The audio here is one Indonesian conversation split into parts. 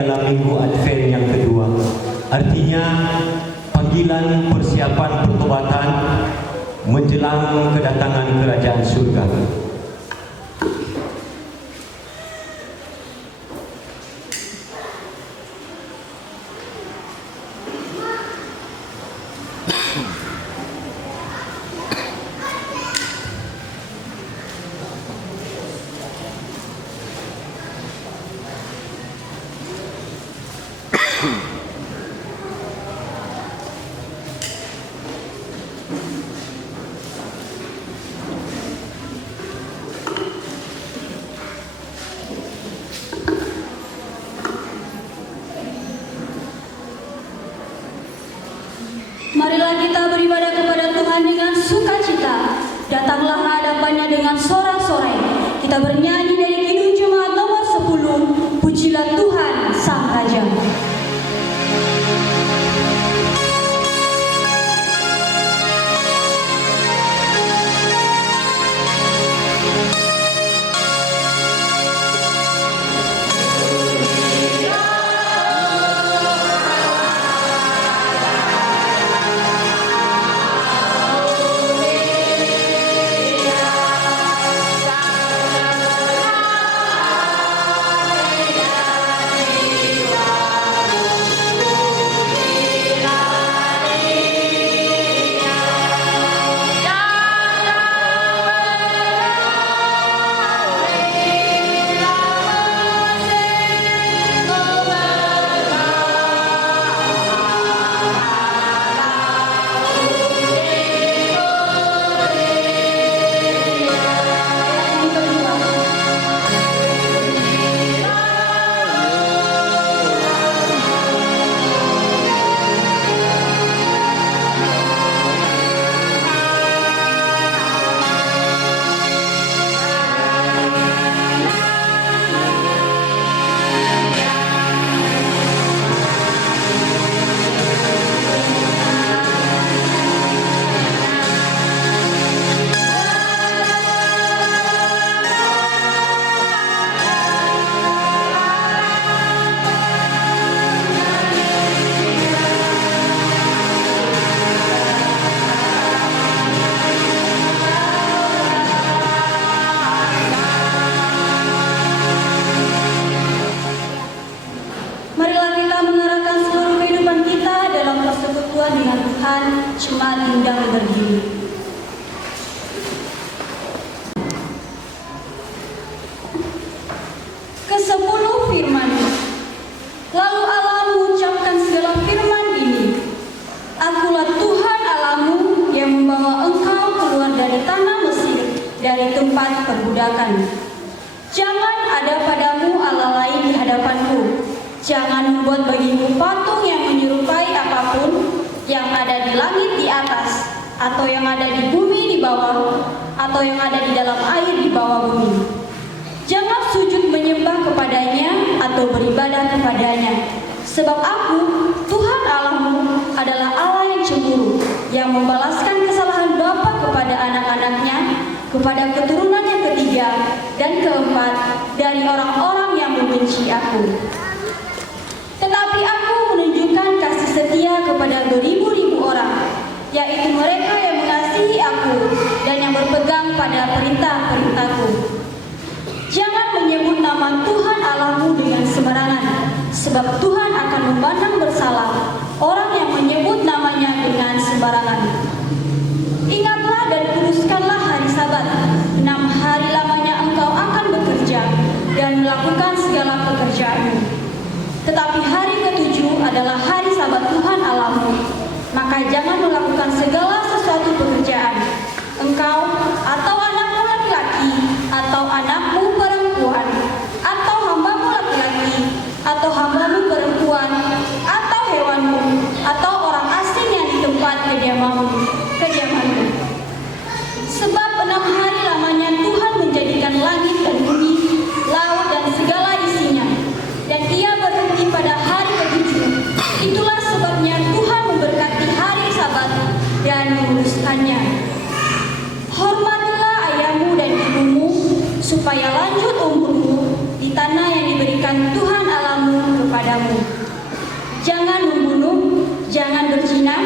dalam minggu Advent yang kedua. Artinya panggilan persiapan pertobatan menjelang kedatangan kerajaan surga. Marilah kita beribadah kepada Tuhan dengan sukacita. Datanglah hadapannya dengan sorak-sorai. Kita bernyanyi dari Kidung Jemaat nomor 10, Pujilah Tuhan Sang Raja. Dengan Tuhan, cuma indah berdiri. Ke-10 firman. Lalu Allah mengucapkan segala firman ini. Akulah Tuhan Allahmu yang membawa engkau keluar dari tanah Mesir, dari tempat perbudakan. Jangan ada padamu Allah lain di hadapanku. Jangan membuat bagimu patung yang menyerupai apapun yang ada di langit di atas, atau yang ada di bumi di bawah, atau yang ada di dalam air di bawah bumi. Jangan sujud menyembah kepadanya atau beribadah kepadanya. Sebab aku, Tuhan Allahmu, adalah Allah yang cemburu, yang membalaskan kesalahan bapa kepada anak-anaknya, kepada keturunan yang ketiga dan keempat dari orang-orang yang membenci aku. Tetapi aku menunjukkan kasih setia kepada beribu-ribu orang, yaitu mereka yang mengasihi aku dan yang berpegang pada perintah-perintahku. Jangan menyebut nama Tuhan Allahmu dengan sembarangan, sebab Tuhan akan memandang bersalah orang yang menyebut namanya dengan sembarangan. Ingatlah dan kuduskanlah hari Sabat. 6 hari lamanya engkau akan bekerja dan melakukan segala pekerjaanmu. Tetapi hari ke-7 adalah hari Sabat Tuhan Allahmu. Maka jangan melakukan segala sesuatu pekerjaan, engkau atau anakmu laki-laki, atau anakmu perempuan, atau hambamu laki-laki, atau hambamu perempuan, atau hewanmu, atau orang asing yang di tempat kediamanmu. Sebab 6 hari lamanya Tuhan menjadikan langit dan bumi, laut dan segala isinya, dan Ia berhenti pada hari ke-7. Itulah sebabnya Tuhan memberkati hari Sabat dan menguduskannya. Hormat kepadamu. Jangan membunuh, jangan berzina,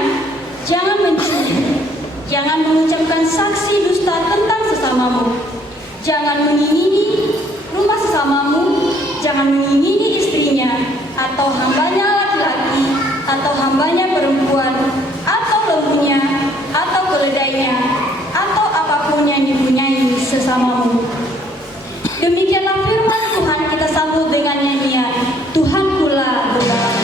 jangan mencuri, jangan mengucapkan saksi dusta tentang sesamamu, jangan mengingini rumah sesamamu, jangan mengingini istrinya, atau hambanya laki-laki, atau hambanya perempuan, atau lembunya, atau keledainya, atau apapun yang dipunyai sesamamu. Demikianlah firman Tuhan, kita sambut dengan nyanyian Tuhankulah gembalaku.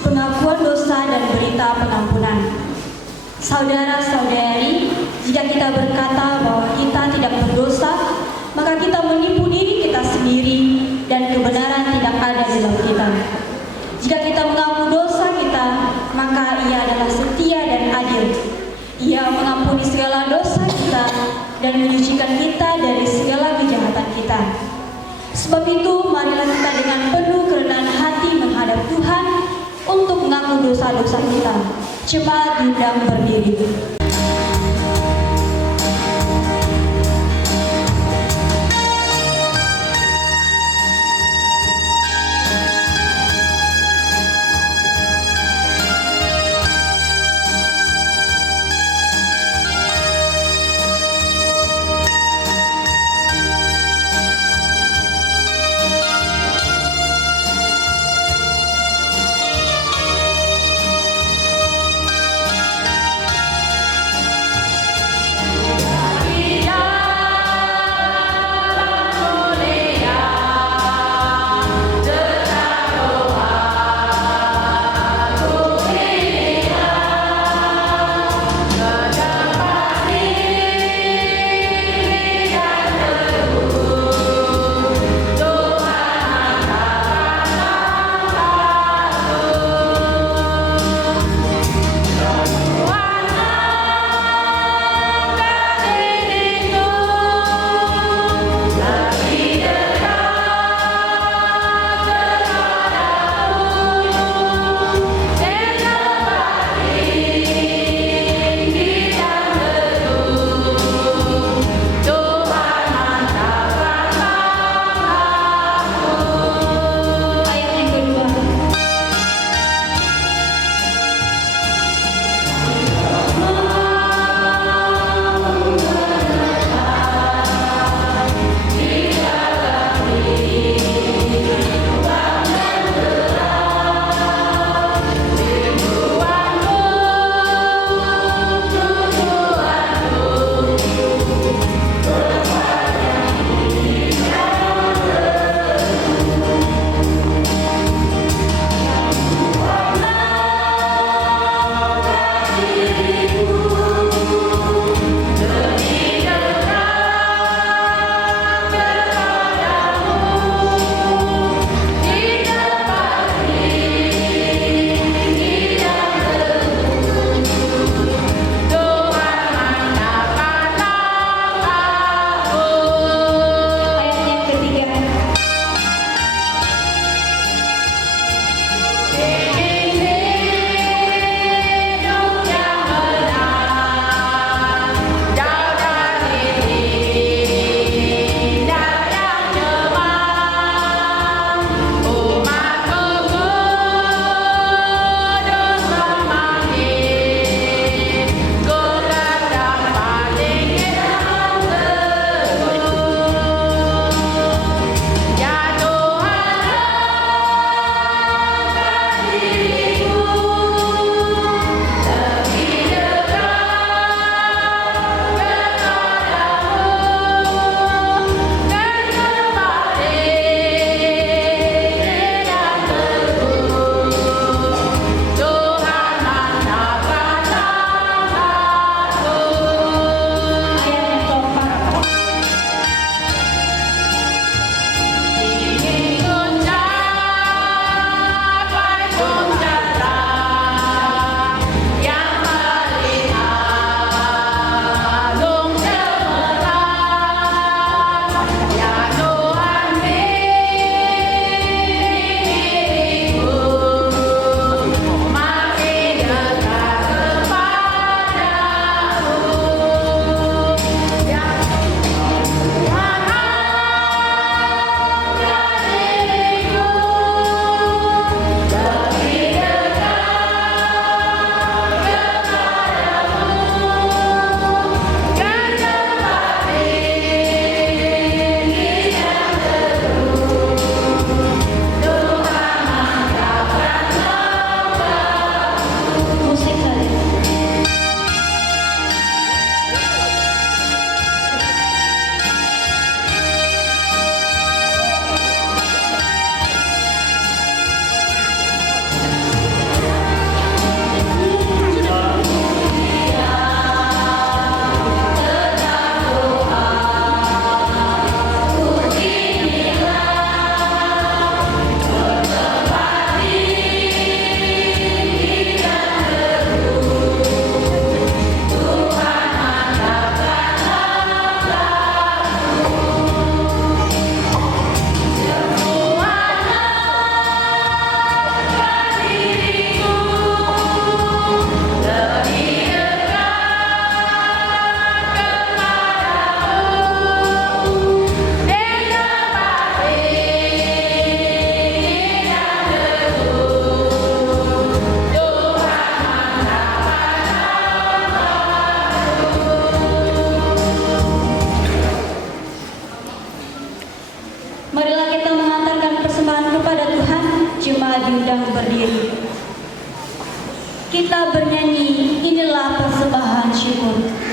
Pengakuan dosa dan berita pengampunan. Saudara-saudari, jika kita berkata bahwa kita tidak berdosa, maka kita menipu diri kita sendiri dan kebenaran tidak ada di dalam kita. Jika kita mengaku dosa kita, maka Ia adalah setia dan adil. Ia mengampuni segala dosa kita dan menyucikan kita dari segala kejahatan kita. Sebab itu, marilah kita dengan penuh kerendahan hati menghadap Tuhan untuk mengaku dosa-dosa kita. Cepat diundang berdiri. Marilah kita mengantarkan persembahan kepada Tuhan. Jemaat diundang berdiri. Kita bernyanyi, inilah persembahan syukur.